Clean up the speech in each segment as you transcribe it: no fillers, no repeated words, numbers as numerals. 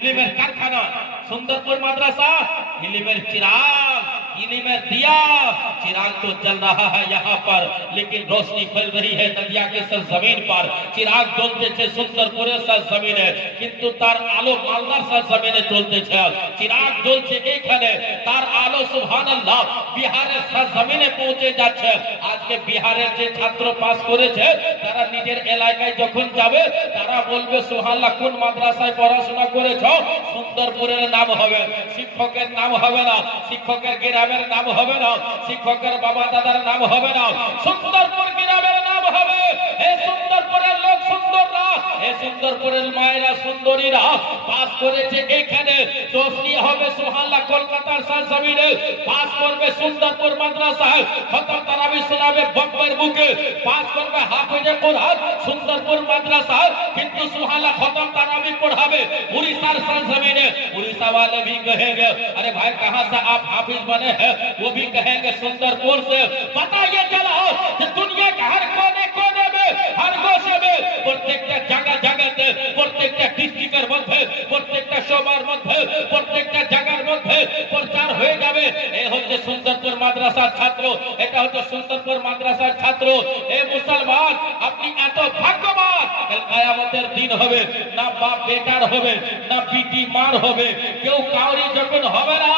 इलिमेर कारखाना सुंदरपुर मदरसा इलिमेर चिराग इलिमेर दिया चिराग तो जल रहा है यहाँ पर लेकिन रोशनी फैल रही है नदिया के सरजमीन पर चिराग জ্বলতেছে সুন্দরপুরের सरजमीने किंतु तार आलो मालदार सरजमीने জ্বলতেছে चिराग জ্বলছে এইখানে তার আলো সুবহানাল্লাহ বিহারের सरजमीने পৌঁছে যাচ্ছে আজকে বিহারের যে ছাত্র পাস করেছে তারা নিজের এলাকায় যখন যাবে তারা বলবে সুবহানাল্লাহ কোন মাদ্রাসায় পড়াশোনা করেছো সুন্দরপুরের নাম হবে শিক্ষকের নাম হবে না শিক্ষকের গ্রামের নাম হবে না শিক্ষকের বাবা দাদার নাম হবে না সুন্দরপুর গ্রামের নাম হবে এই সুন্দরপুরের লোক সুন্দররা এই সুন্দরপুরের মায়েরা সুন্দরীরা পাস করেছে এখানে দোস্তি হবে সুবহানাল্লাহ কলকাতার सरजमीने পাস করবে সুন্দরপুর মাদ্রাসায় খতম তারাবি শোনাবে বম্বের বুকে পাস করবে হাফেজে কোরআন সুন্দরপুর মাদ্রাসায় কিন্তু সুবহানাল্লাহ খতম তারাবি পড়াবে उड़ीसा सरजमीने उड़ीसा वाले भी कहेंगे अरे भाई कहां से आप हाफिज बने हैं वो भी कहेंगे सुंदरपुर से पता ये चला कि दुनिया के हर कोने कोने में हर गोशे में प्रत्येकটা জায়গা জায়গাতে প্রত্যেকটা ডিস্ট্রিক্টের মধ্যে প্রত্যেকটা সবার মধ্যে প্রত্যেকটা জায়গার মধ্যে প্রচার হয়ে যাবে এই হচ্ছে সুন্দরপুর মাদ্রাসার ছাত্র এটা হচ্ছে সুন্দরপুর মাদ্রাসার ছাত্র এই মুসলমান আপনি এত ভাগ্যবান কাল কিয়ামতের দিন হবে না বাপ বেটার হবে না পিটি মার হবে কেউ কাউরি যখন হবে না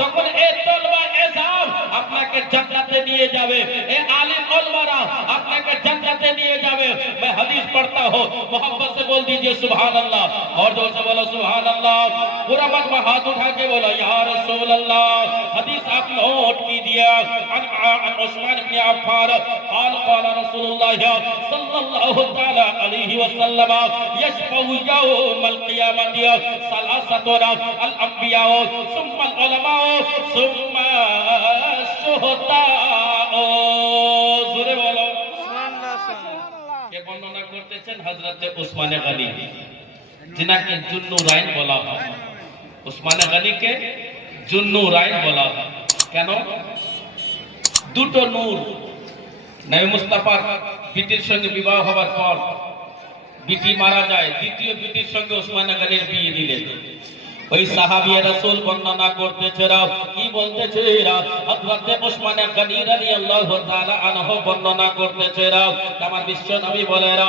তখন এই তলবা এজাম আপনাকে জান্নাতে নিয়ে যাবে এই আলিম ওলামারা আপনাকে জান্নাতে নিয়ে যাবে मैं हदीस पढ़ता हूं मोहब्बत से बोल दीजिए सुभान अल्लाह और जोर से बोलो सुभान अल्लाह पूरा मत में हाथ उठा के बोलो या रसूल अल्लाह हदीस आप नोट कीजिए अन उस्मान इब्न अफ्फान قال قال رسول الله صلى الله تعالى عليه وسلم يشفع يوم القيامه ثلاثه الانبياء ثم العلماء ثم الشهداء জোরে বলো কে বর্ণনা করতেছেন হযরত উসমান গনি जिनके जुन्नुराइन বলা হয় উসমান গনিকে जुन्नुराइन বলা হয় কেন দুটো নূর নবী মুস্তাফার বিটির সঙ্গে বিবাহ হওয়ার পর বিটি মারা যায় দ্বিতীয় বিটির সঙ্গে উসমান গনির বিয়ে দিলেন ওই সাহাবী রাসূল বর্ণনা করতেছেরা কি বলতেছেরা হযরত উসমান গনি রাদিয়াল্লাহু তাআলা আনহু বর্ণনা করতেছেরা আমার বিশ্ব নবী বলেরা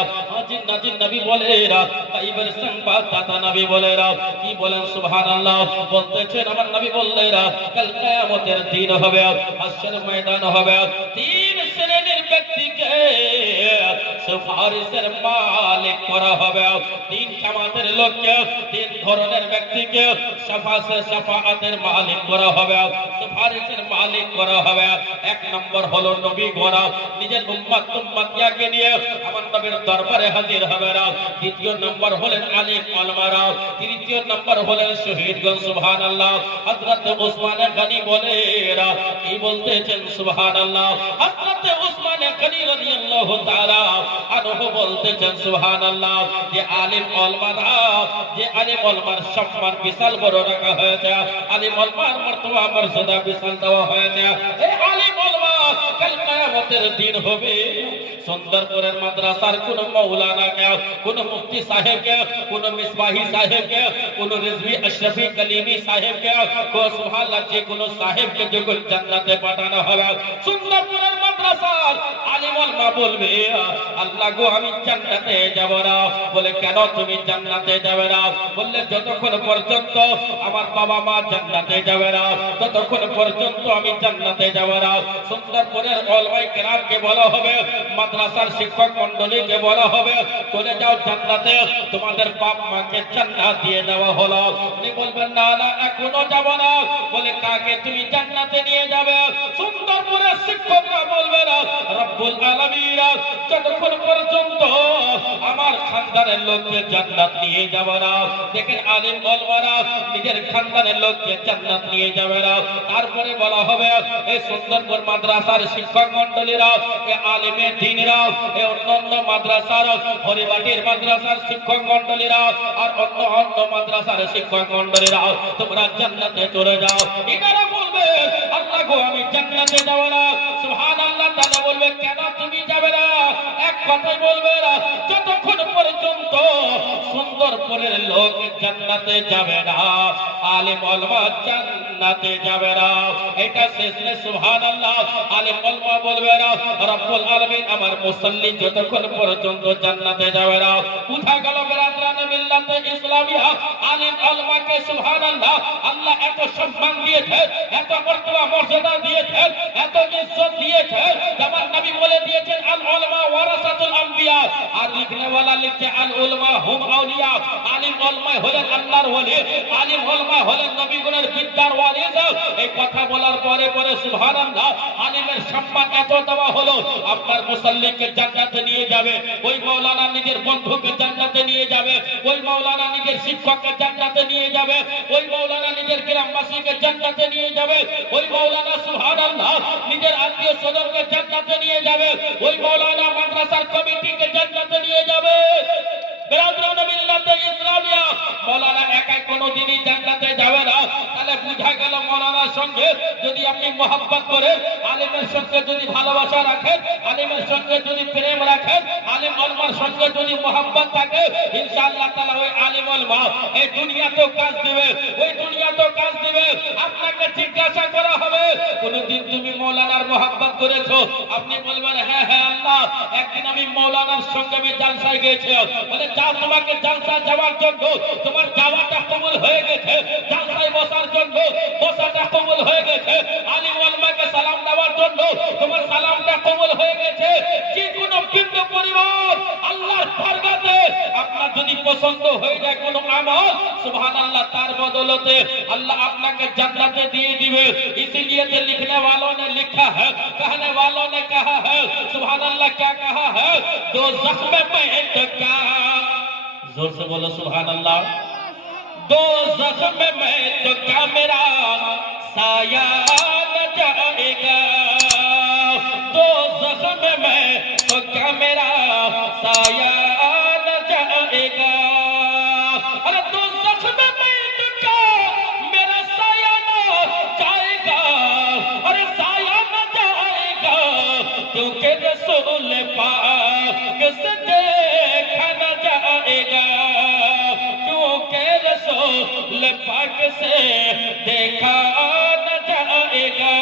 জিন নবী বলেরা তাইবের সংবাদদাতা নবী বলেরা কি বলেন সুবহানাল্লাহ বলতেছেন আমার নবী বললেরা কাল কিয়ামতের দিন হবে হাসরের ময়দান হবে তিন শ্রেণীর ব্যক্তিকে সুপারিশের মালিক করা হবে তিন জামাতের লোককে তিন ধরনের ব্যক্তিকে শাফাআতের মালিক করা হবে সুপারিশের মালিক করা হবে এক নম্বর হলো নবী গোরা নিজের উম্মতকে নিয়ে আমার নবীর দরবারে হাজির হবে দ্বিতীয় নম্বর হলেন আলিম ওলামারা তৃতীয় নম্বর হলেন শহীদগণ সুবহানাল্লাহ হযরত উসমান গনি বলেরা কি বলতেছেন সুবহানাল্লাহ হযরত উসমান গনি রাদিয়াল্লাহু তাআলা আনহু বলতেছেন সুবহানাল্লাহ যে আলিম ওলামার সম্মান বিশাল বড় রাখা হয়েছে আলিম ওলামার মর্তবা মর্যাদা বিশাল দেওয়া হয়েছে এই আলিম ওলামা কাল কিয়ামতের দিন হবে সুন্দরপুরের মাদ্রাসার কোন মাওলানা কে কোন মুফতি সাহেব কে কোন মিসবাহি সাহেব কে কোন রিজভি আশরাফি কলিমি সাহেব কে কো সুবহানাল্লাহ যে কোন সাহেব কে যখন জান্নাতে পাঠানো হবে সুন্দরপুরের মাদ্রাসার আলিম ওলামা বলবে আল্লাহ গো আমি জান্নাতে যাব না বলে কেন তুমি জান্নাতে যাবে না বললে যতক্ষণ পর্যন্ত আমার বাবা মা জান্নাতে যাবে না ততক্ষণ পর্যন্ত আমি জান্নাতে যাব না সুন্দরপুরের ওলামায়ে কেরামকে বলা হবে মাদ্রাসার শিক্ষক মণ্ডলীকে বলা হবে চলে যাও জান্নাতে তোমাদের বাপ মাকে জান্নাত দিয়ে দেওয়া হলো উনি বলবেন না না এখনো যাব না বলে কাকে তুমি জান্নাতে নিয়ে যাবে সুন্দরপুরের শিক্ষকরা বলবে না রব্বুল আলামিন যতক্ষণ পর্যন্ত আমার খানদানের লোককে জান্নাত নিয়ে যাবে না দেখেন আলিম ওলামারা নিজের খানদানের লোককে জান্নাত নিয়ে যাবে না তারপরে বলা হবে এই সুন্দরপুর মাদ্রাসার শিক্ষক মণ্ডলীরা এই আলিমে দ্বীনরা এই অন্যান্য মাদ্রাসার হরিবাটির মাদ্রাসার শিক্ষক মণ্ডলীরা আর অন্য মাদ্রাসার শিক্ষক মণ্ডলীরা তোমরা জান্নাতে চলে যাও এনারা বলবে আল্লাহ গো আমি জান্নাতে যাব না সুবহানাল্লাহ তাআলা বলবে কেন তুমি যাবে না এক কথাই বলবে না যতক্ষণ পর্যন্ত সুন্দরপুরের লোক জান্নাতে যাবে না, আলেম ওলামা জান্নাতে যাবে না। এটা শেষ নে সুবহানাল্লাহ। আলেম ওলামা বলবে না রব্বুল আলামিন আমার মুসল্লি যতক্ষণ পর্যন্ত জান্নাতে যাবে না। বুঝা গেল বিরাদরানে মিল্লাতে ইসলামিয়া, আলেম ওলামাকে সুবহানাল্লাহ আল্লাহ এত সম্মান দিয়েছে, এত মর্যাদা মর্যাদা দিয়েছে, এত ইজ্জত দিয়েছে। যেমন নবী বলে দিয়েছেন আল উলামা ওয়ারাসাতুল আম্বিয়া, আর লিখনে ওয়ালা লিখছে আল উলামা হুম আউলিয়া। আলিম ওলামা হলেন আল্লাহর ওলি, আলিম ওলামা হলেন নবীগণের বিদ্যার ওয়ারিস। এই কথা বলার পরে পরে সুবহানাল্লাহ আলিমের সম্মান এত দেওয়া হলো, আপনার মুসল্লিকে জান্নাতে নিয়ে যাবে, ওই মাওলানা নিজের বন্ধুকে জান্নাতে নিয়ে যাবে, ওই মাওলানা নিজের শিক্ষককে জান্নাতে নিয়ে যাবে, ওই মাওলানা নিজের গ্রামবাসীকে জান্নাতে নিয়ে যাবে, ওই মাওলানা সুবহানাল্লাহ নিজের আত্মীয় স্বজনকে জান্নাতে নিয়ে যাবে, ওই মাওলানা মাদ্রাসার কমিটিকে জান্নাতে নিয়ে যাবে। বিরাদরানে মিল্লাতে ইসলামিয়া, মাওলানা একাই কোনোদিনই জান্নাতে যাবে না। তাহলে বুঝা গেল মাওলানার সঙ্গে যদি আপনি মহব্বত করেন, আলেমের সঙ্গে যদি ভালোবাসা রাখেন, আলেমের সঙ্গে যদি প্রেম রাখেন, আলেম ওলামার সঙ্গে যদি মহব্বত থাকে, ইনশাআল্লাহ তাআলা ওই আলেম ওলামা এই দুনিয়াতেও কাজ দিবে, ওই দুনিয়াতেও কাজ দিবে। আপনাকে জিজ্ঞাসা করা হবে কোনদিন তুমি মাওলানার মহব্বত করেছো? আপনি বলবেন হ্যাঁ হ্যাঁ আল্লাহ, একদিন আমি মাওলানার সঙ্গে আমি জালসায় গিয়েছিলাম। বলে যাও, তোমাকে জালসা যাওয়ার জন্য তোমার যাওয়াটা কবুল হয়ে গেছে, জালসায় বসার জন্য বসাটা কবুল হয়ে গেছে, আলিম ওলামাকে সালাম দেওয়ার জন্য তোমার সালামটা কবুল হয়ে গেছে। যে কোনো বিন্দু পরিমাণ আল্লাহর দরবারে আপনার যদি পছন্দ হয়ে যায় কোনো আমল, সুবহানাল্লাহ তার বদলতে अल्लाह আপনাকে জান্নাতে দিয়ে দিবে। इसीलिए तो लिखने वालों ने लिखा है, कहने वालों ने कहा है, सुभान अल्लाह क्या कहा है, दो जख्म में तो क्या, जोर से बोलो सुभान अल्लाह। दो जख्म में तो क्या मेरा साया न जाएगा, दो जख्म में तो क्या मेरा साया न जाएगा। अरे दो जख्म में तो क्या मेरा साया न जाएगा, अरे साया न जाएगा, क्योंकि रसूल पाक से देखा न जाएगा, क्योंकि रसूल पाक से देखा न जाएगा,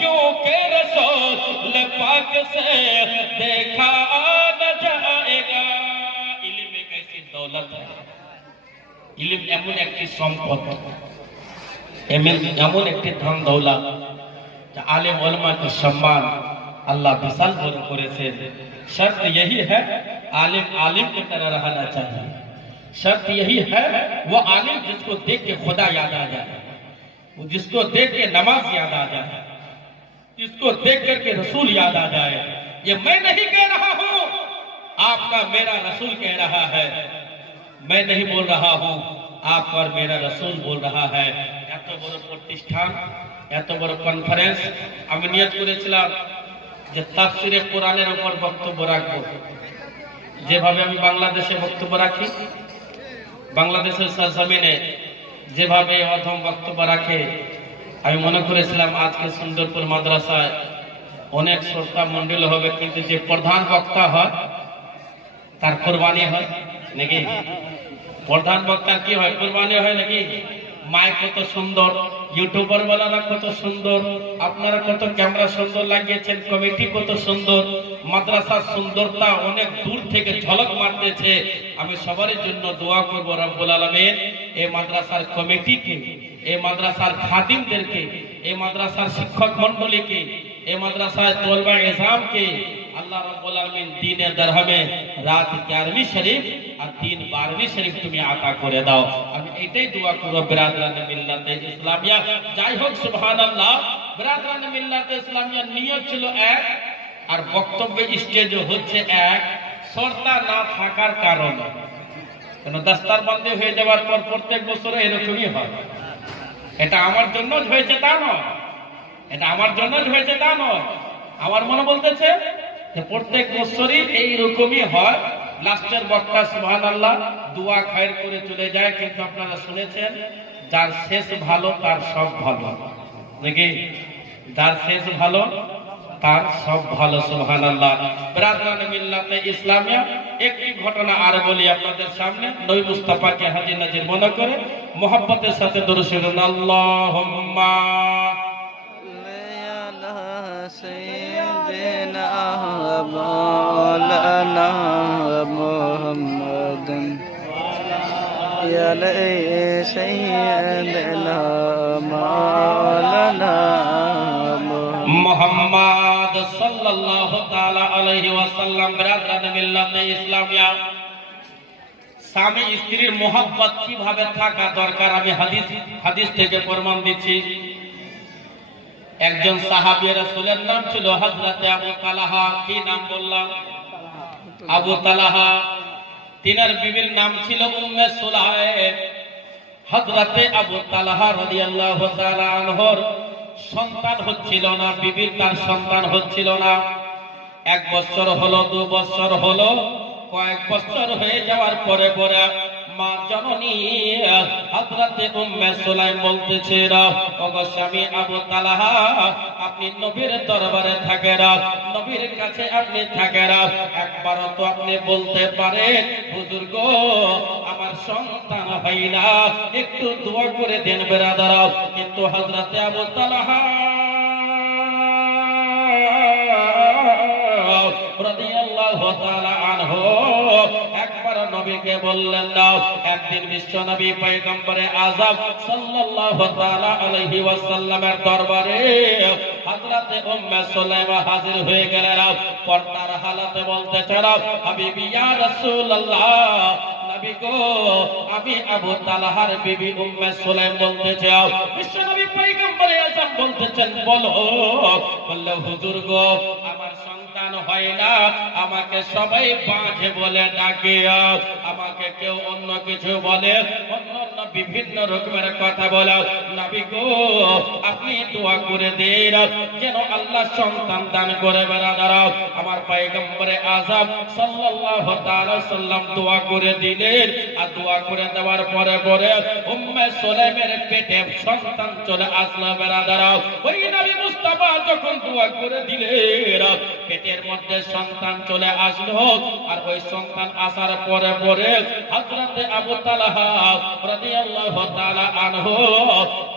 क्योंकि रसूल पाक से देखा न जाएगा। इल्म एक ऐसी दौलत है, इल्म এমন একটি সম্পদ, এমন একটি ধন দৌলত যা আলেম ওলামাকে সম্মান अल्लाह विशाल करेছে। शर्त यही है आलिम आलिम की तरह रहना चाहिए। शर्त यही है वो आलिम जिसको देख के खुदा याद आ जाए, जिसको देख के नमाज याद आ जाए, जिसको देख करके रसूल याद आ जाए। ये मैं नहीं कह रहा हूँ, आपका मेरा रसूल कह रहा है, मैं नहीं बोल रहा हूँ, आप पर मेरा रसूल बोल रहा है। এত বড় প্রতিষ্ঠান, এত বড় কনফারেন্স, আমি নিয়ত করেছিলাম যে তাফসীরে কোরআনের উপর বক্তব্য রাখবো। যেভাবে আমি বাংলাদেশে বক্তব্য রাখি, বাংলাদেশের সরজমিনে যেভাবে অথম বক্তব্য রাখে, আমি মনে করেছিলাম আজকে সুন্দরপুর মাদ্রাসায় অনেক শ্রোতা মণ্ডল হবে, কিন্তু যে প্রধান বক্তা হয় তার কুরবানি হয় নাকি? প্রধান বক্তার কি হয়? কুরবানি হয় নাকি? মাইক কত সুন্দর, ইউটিউবার वाला কত সুন্দর, আপনারা কত ক্যামেরা সুন্দর লাগিয়েছেন, কমিটি কত সুন্দর, মাদ্রাসার সুন্দরতা অনেক দূর থেকে ঝলক মারতেছে। আমি সবার জন্য দোয়া করব রব্বুল আলামিন এই মাদ্রাসার কমিটিকে, এই মাদ্রাসার খাদিমদেরকে, এই মাদ্রাসার শিক্ষক মণ্ডলীকে, এই মাদ্রাসার তলবা ইজামকে আল্লাহ রাব্বুল আলামিন দ্বীনের দরহমে রাত 11वीं শরীফ আর দিন 12वीं শরীফ তুমি আতা করে দাও। আমি এটাই দোয়া করব বিরাদরানে মিল্লাতে ইসলামিয়া। যাই হোক সুবহানাল্লাহ, বিরাদরানে মিল্লাতে ইসলামিয়া নিয়ত ছিল এক, আর বক্তব্য স্টেজ হচ্ছে এক। শর্তা না থাকার কারণে, কেন দস্তারবন্দি হয়ে যাওয়ার পর প্রত্যেক বছর এরকমই হয়। এটা আমার জন্য হয়েছে তা নয়, এটা আমার জন্য হয়েছে তা নয়। আমার মনে বলতেছে যে প্রত্যেক বছরই এইরকমই হয়। লাস্টের বক্তা সুবহানাল্লাহ দোয়া খায়ের করে চলে যায়, কিন্তু আপনারা শুনেছেন যার শেষ ভালো তার সব ভালো নাকি? যার শেষ ভালো তার সব ভালো। সুবহানাল্লাহ। ব্রাদারান মিল্লাতে ইসলামিয়া, একটি ঘটনা আর বলি আপনাদের সামনে। নবী মুস্তাফাকে হাজির নাজির মনে করে মোহাব্বতের সাথে দরুদ শরীফ আল্লাহুম্মা আলা সাইয়্যিদিনা মাওলানা মুহাম্মাদিন ইয়া সাইয়্যিদিনা মাওলানা মুহাম্মদ সাল্লাল্লাহু তাআলা আলাইহি ওয়াসাল্লাম। ব্রাদারান মিল্লাতে ইসলামিয়া, স্বামী স্ত্রীর মোহাব্বত কিভাবে থাকা দরকার আমি হাদিস থেকে প্রমাণ দিচ্ছি। একজন সাহাবী, রাসূলের নাম ছিল হযরতে আবু তালহা। কি নাম বললাম? আবু তালহা। তিনার বিবির নাম ছিল উম্মে সুলাইম। হযরতে আবু তালহা রাদিয়াল্লাহু তাআলা আনহুর সন্তান হচ্ছিল না, বিবির তার সন্তান হচ্ছিল না। 1 বছর হলো, 2 বছর হলো, কয়েক বছর হয়ে যাওয়ার পরে পরে মা জননী হযরতে উম্মে সুলাইম বলতেছে, ওগো স্বামী আবু তালহা, আপনি নবীর দরবারে থাকেন, নবীর কাছে আপনি থাকেন, একবারও তো আপনি বলতে পারেন হুজুর গো আমার সন্তান হয় না, একটু দোয়া করে দেন বেরাদার। কিন্তু হযরতে আবু তালহা রাদিয়াল্লাহু তাআলা আনহু একবার নবীকে বললেন না। একদিন বিশ্ব নবী পয়গম্বরে আযম সাল্লাল্লাহু তাআলা আলাইহি ওয়াসাল্লামের দরবারে হযরতে উম্মে সুলাইম হাজির হয়ে গেলেন। পর্দার হালাতে বলতেছেন, হাবিবি ইয়া রাসূলুল্লাহ, নবী গো আমি আবু তালহার বিবি উম্মে সুলাইম বলতেছে। বিশ্ব নবী পয়গম্বরে আযম বলতেছেন, বলো। বলল, হুজুর গো আমার সন্তান হয় না, আমাকে সবাই বাঁধে বলে ডাকে, আমাকে কেউ অন্য কিছু বলে, অন্য বিভিন্ন রকমের কথা বলে। নবী গো আপনি দোয়া করে দেন যেন আল্লাহ সন্তান দান করে বেরাদার। আমার পয়গম্বরে আযম সাল্লাল্লাহু তাআলা সাল্লাম দোয়া করে দিলেন। আর দোয়া করে দেওয়ার পরে পরে উম্মে সুলাইমের পেটে সন্তান চলে আসলো বেরাদার। ওই নবী মুস্তাফা যখন দোয়া করে দিলেন, পেটের মধ্যে সন্তান চলে আসলো। আর ওই সন্তান আসার পরে পরে হযরতে আবু তালহা রাদিয়াল্লাহু তাআলা আনহু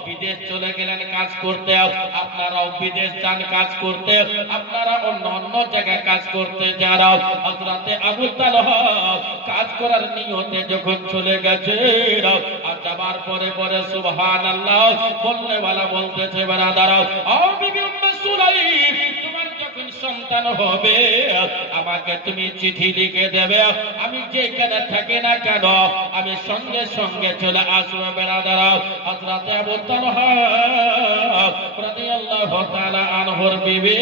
বিদেশ চলে গেলেন কাজ করতে। আপনারাও বিদেশ যান কাজ করতে, আপনারা অন্য অন্য জায়গায় কাজ করতে যারা। হযরতে আবু তালহা কাজ করার নিয়তে যখন চলে গেছে, আর যাবার পরে পরে সুবহানাল্লাহ বললে ওয়ালা বলতেছে, বেরাদার ও বিবি উম্মে সুলাইম, তোমার যখন সন্তান হবে আমাকে তুমি চিঠি লিখে দেবে, আমি যেখানে থাকি না কেন আমি সঙ্গে সঙ্গে চলে আসবো বেরাদার। হযরতে আবু তালহা রাদিয়াল্লাহু তাআলা আনহুর বিবি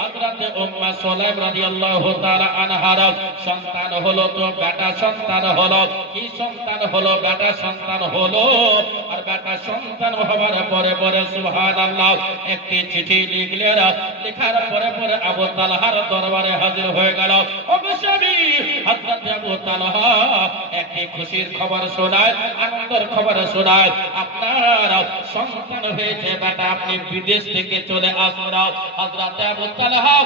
হযরতে উম্মে সুলাইম রাদিয়াল্লাহু তাআলা আনহার সন্তান হলো, তো বেটা সন্তান হলো। কি সন্তান হলো? বেটা সন্তান হলো। আর বেটা সন্তান হবার পরে পরে সুবহানাল্লাহ একটি চিঠি লিখলেন। লেখার পরে পরে আবু তালহার দরবারে হাজির হয়ে গেল। অবশ্যই হযরত আবু তালহা একটি খুশির খবর শোনায়, আনন্দের খবর শোনায়, আপনার সন্তান হয়েছে বেটা, আপনি বিদেশ থেকে চলে আসুন। হযরত আবু তালহা